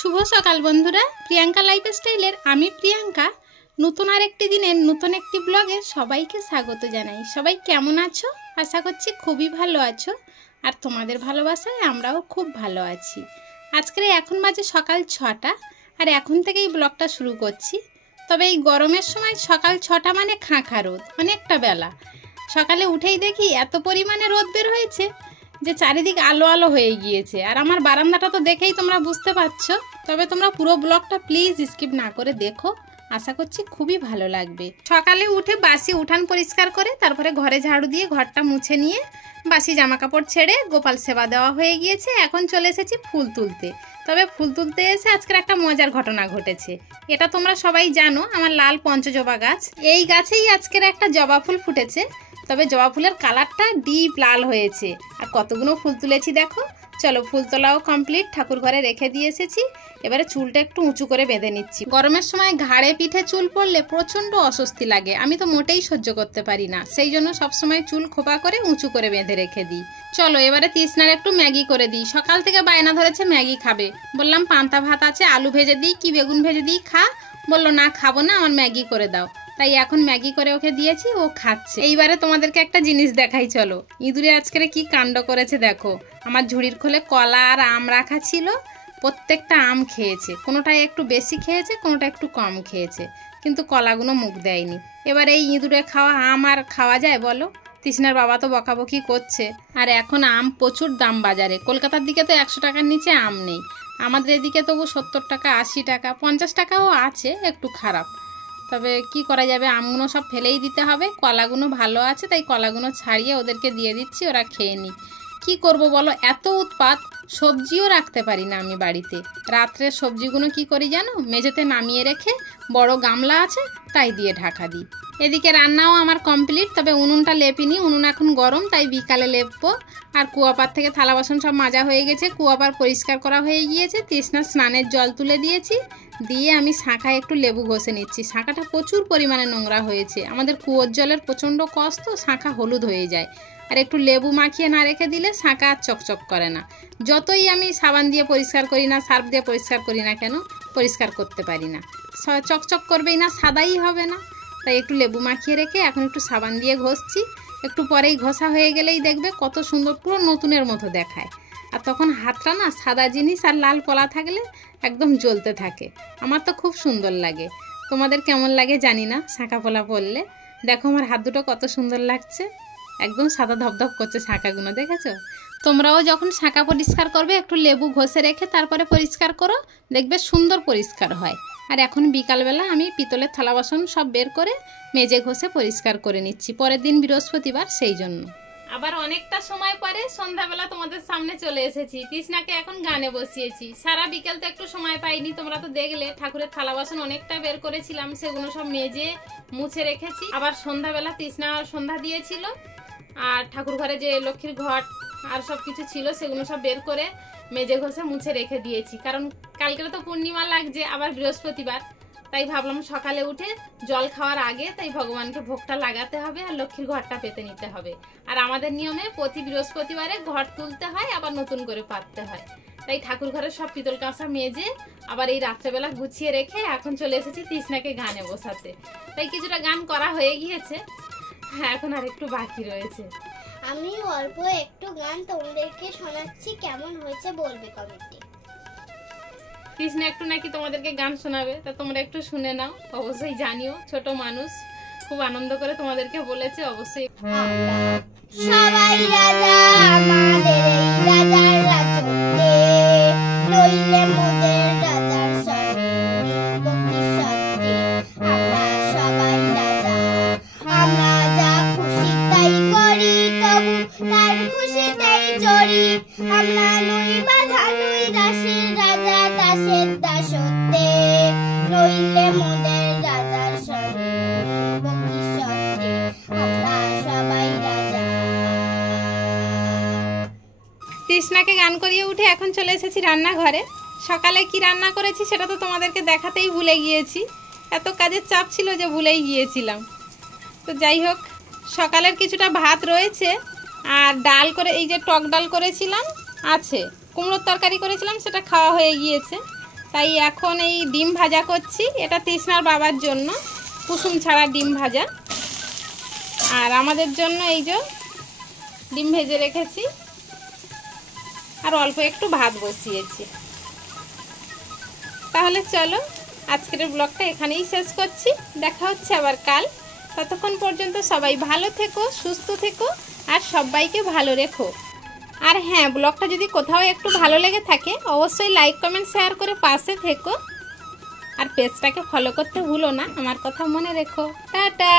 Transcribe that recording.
শুভ সকাল বন্ধুরা, প্রিয়াঙ্কা লাইফস্টাইলের আমি প্রিয়াঙ্কা নতুন আরেকটি দিনের নতুন একটি ব্লগে সবাইকে স্বাগত জানাই। সবাই কেমন আছো? আশা করছি খুবই ভালো আছো, আর তোমাদের ভালোবাসায় আমরাও খুব ভালো আছি। আজকের এখন বাজে সকাল 6টা, আর এখন থেকেই ব্লগটা শুরু করছি। তবে এই গরমের সময় সকাল 6টা মানে খাঁখা রোদ, অনেকটা বেলা। সকালে উঠেই দেখি এত পরিমাণে রোদ বের হয়েছে যে চারিদিক আলো আলো হয়ে গিয়েছে। আর আমার বারান্দাটা তো দেখেই তোমরা বুঝতে পারছো। তবে তোমরা পুরো ব্লগটা প্লিজ স্কিপ না করে দেখো, আশা করছি খুবই ভালো লাগবে। সকালে উঠে বাসি উঠান পরিষ্কার করে তারপরে ঘরে ঝাড়ু দিয়ে ঘরটা মুছে নিয়ে বাসি জামা কাপড় ছেড়ে গোপাল সেবা দেওয়া হয়ে গিয়েছে। এখন চলে এসেছি ফুল তুলতে। তবে ফুল তুলতে এসে আজকের একটা মজার ঘটনা ঘটেছে। এটা তোমরা সবাই জানো, আমার লাল পঞ্চজবা গাছ, এই গাছেই আজকের একটা জবা ফুল ফুটেছে। তবে জবা ফুলের কালারটা ডিপ লাল হয়েছে। আর কতগুলো ফুল তুলেছি দেখো। চলো, ফুল তোলাও কমপ্লিট, ঠাকুর ঘরে রেখে দিয়ে এসেছি। এবারে চুলটা একটু উঁচু করে বেঁধে নিচ্ছি। গরমের সময় ঘাড়ে পিঠে চুল পড়লে প্রচণ্ড অস্বস্তি লাগে, আমি তো মোটেই সহ্য করতে পারি না। সেই জন্য সবসময় চুল খোপা করে উঁচু করে বেঁধে রেখে দিই। চলো এবারে তৃষ্ণার একটু ম্যাগি করে দিই। সকাল থেকে বায়না ধরেছে ম্যাগি খাবে। বললাম পান্তা ভাত আছে, আলু ভেজে দিই কি বেগুন ভেজে দিই, খা। বললো না খাবো না, আমার ম্যাগি করে দাও। তাই এখন ম্যাগি করে ওকে দিয়েছি, ও খাচ্ছে। এইবারে তোমাদেরকে একটা জিনিস দেখাই চলো। ইঁদুরে আজকে কি কাণ্ড করেছে দেখো। আমার ঝুড়ির খোলে কলা আর আম রাখা ছিল, প্রত্যেকটা আম খেয়েছে। কোনোটা একটু বেশি খেয়েছে, কোনোটা একটু কম খেয়েছে, কিন্তু কলাগুলো মুখ দেয়নি। এবার এই ইঁদুরে খাওয়া আম আর খাওয়া যায় বলো? তৃষ্ণার বাবা তো বকাবকি করছে। আর এখন আম প্রচুর দাম বাজারে। কলকাতার দিকে তো 100 টাকার নিচে আম নেই। আমাদের এদিকে তবু 70 টাকা, 80 টাকা, 50 টাকাও আছে, একটু খারাপ। তবে কি করা যাবে, আমগুলো সব ফেলেই দিতে হবে। কলাগুলো ভালো আছে, তাই কলাগুলো ছাড়িয়ে ওদেরকে দিয়ে দিচ্ছি, ওরা খেয়ে নিক। কি করব বলো, এত উৎপাত। সবজিও রাখতে পারি না আমি বাড়িতে। রাত্রের সবজিগুলো কি করি জানো, মেঝেতে নামিয়ে রেখে বড় গামলা আছে তাই দিয়ে ঢাকা দিই। এদিকে রান্নাও আমার কমপ্লিট। তবে উনুনটা লেপিনি, উনুন এখন গরম, তাই বিকালে লেপবো। আর কুয়াপার থেকে থালা বাসন সব মাজা হয়ে গেছে, কুয়াপার পরিষ্কার করা হয়ে গিয়েছে। তৃষ্ণার স্নানের জল তুলে দিয়েছি, দিয়ে আমি শাঁখায় একটু লেবু ঘষে নিচ্ছি। শাঁখাটা প্রচুর পরিমাণে নোংরা হয়েছে। আমাদের কুয়োর জলের প্রচণ্ড কষ্ট, শাঁখা হলুদ হয়ে যায়। আর একটু লেবু মাখিয়ে না রেখে দিলে শাঁখা আর চকচক করে না। যতই আমি সাবান দিয়ে পরিষ্কার করি না, সার্ফ দিয়ে পরিষ্কার করি না কেন, পরিষ্কার করতে পারি না। চকচক করবেই না, সাদাই হবে না। তাই একটু লেবু মাখিয়ে রেখে এখন একটু সাবান দিয়ে ঘষছি। একটু পরেই ঘষা হয়ে গেলেই দেখবে কত সুন্দর, পুরো নতুনের মতো দেখায়। আর তখন হাতটা না সাদা জিনিস আর লাল কলা থাকলে একদম জ্বলতে থাকে। আমার তো খুব সুন্দর লাগে। তোমাদের কেমন লাগে জানি না শাঁখা পোলা পরলে। দেখো আমার হাত দুটো কত সুন্দর লাগছে, একদম সাদা ধপধপ করছে শাঁখাগুলো, দেখেছো? তোমরাও যখন শাঁখা পরিষ্কার করবে একটু লেবু ঘষে রেখে তারপরে পরিষ্কার করো, দেখবে সুন্দর পরিষ্কার হয়। আর এখন বিকালবেলা আমি পিতলের থালা বাসন সব বের করে মেজে ঘষে পরিষ্কার করে নিচ্ছি। পরের দিন বৃহস্পতিবার, সেই জন্য। আবার অনেকটা সময় পরে সন্ধ্যাবেলা তোমাদের সামনে চলে এসেছি। তৃষ্ণাকে এখন গানে বসিয়েছি। সারা বিকেল তো একটু সময় পাইনি, তোমরা তো দেখলে। ঠাকুরের থালা বাসন অনেকটা বের করেছিলাম, সেগুলো সব মেজে মুছে রেখেছি। আবার সন্ধ্যাবেলা তৃষ্ণা সন্ধ্যা দিয়েছিল, আর ঠাকুর ঘরে যে লক্ষ্মীর ঘট আর সব কিছু ছিল সেগুলো সব বের করে মেজে ঘষে মুছে রেখে দিয়েছি। কারণ কালকে তো পূর্ণিমা লাগছে, আবার বৃহস্পতিবার, তাই ভাবলাম সকালে উঠে জল খাওয়ার আগে তাই ভগবানকে ভোগটা লাগাতে হবে আর লক্ষ্মীর ঘরটা পেতে নিতে হবে। আর আমাদের নিয়মে প্রতি বৃহস্পতিবারে ঘর তুলতে হয়, আবার নতুন করে পাততে হয়। তাই ঠাকুর ঘরের সব পিতল কাঁসা মেজে আবার এই রাত্রেবেলা গুছিয়ে রেখে এখন চলে এসেছি তৃষ্ণাকে গানে বসাতে। তাই কিছুটা গান করা হয়ে গিয়েছে, হ্যাঁ এখন আর একটু বাকি রয়েছে। আমি অল্প একটু গান তোমাদেরকে শোনাচ্ছি, কেমন হয়েছে বলবে কমেন্টে। তৃষ্ণা একটু নাকি তোমাদেরকে গান শোনাবে, তা তোমরা একটু শুনে নাও, অবশ্যই জানিও। ছোট মানুষ, খুব আনন্দ করে তোমাদেরকে বলেছে, অবশ্যই। সবাই রাজা আমাদের এই রাজার রাজত্বে, নইলে মোদের রাজার সনে ভক্তি সত্যে। আমরা সবাই রাজা, আমরা যা খুশি তাই করি, তবু তার খুশিতেই চড়ি। আমরা নই বাধা নই দাসের, রাজা দাসের দাসত্বে, নইলে মোদের রাজার সনে ভক্তি সত্যে। আমরা সবাই রাজা। তৃষ্ণাকে গান করিয়ে উঠে এখন চলে এসেছি রান্নাঘরে। সকালে কি রান্না করেছি সেটা তো তোমাদেরকে দেখাতেই ভুলে গিয়েছি। এত কাজের চাপ ছিল যে ভুলেই গিয়েছিলাম। তো যাই হোক, সকালের কিছুটা ভাত রয়েছে, আর ডাল করে, এই যে টক ডাল করেছিলাম আছে, কুমড়োর তরকারি করেছিলাম, সেটা খাওয়া হয়ে গিয়েছে। তাই এখন এই ডিম ভাজা করছি। এটা তৃষ্ণার বাবার জন্য কুসুম ছাড়া ডিম ভাজা, আর আমাদের জন্য এই যে ডিম ভেজে রেখেছি, আর অল্প একটু ভাত বসিয়েছি। তাহলে চলো আজকের ব্লগটা এখানেই শেষ করছি, দেখা হচ্ছে আবার কাল। ততক্ষণ পর্যন্ত সবাই ভালো থেকো, সুস্থ থেকো, আর সবাইকে ভালো রেখো। আর হ্যাঁ, ব্লগটা যদি কোথাও একটু ভালো লেগে থাকে অবশ্যই লাইক কমেন্ট শেয়ার করে পাশে থেকো, আর পেজটাকে ফলো করতে ভুলো না, আমার কথা মনে রেখো। টাটা।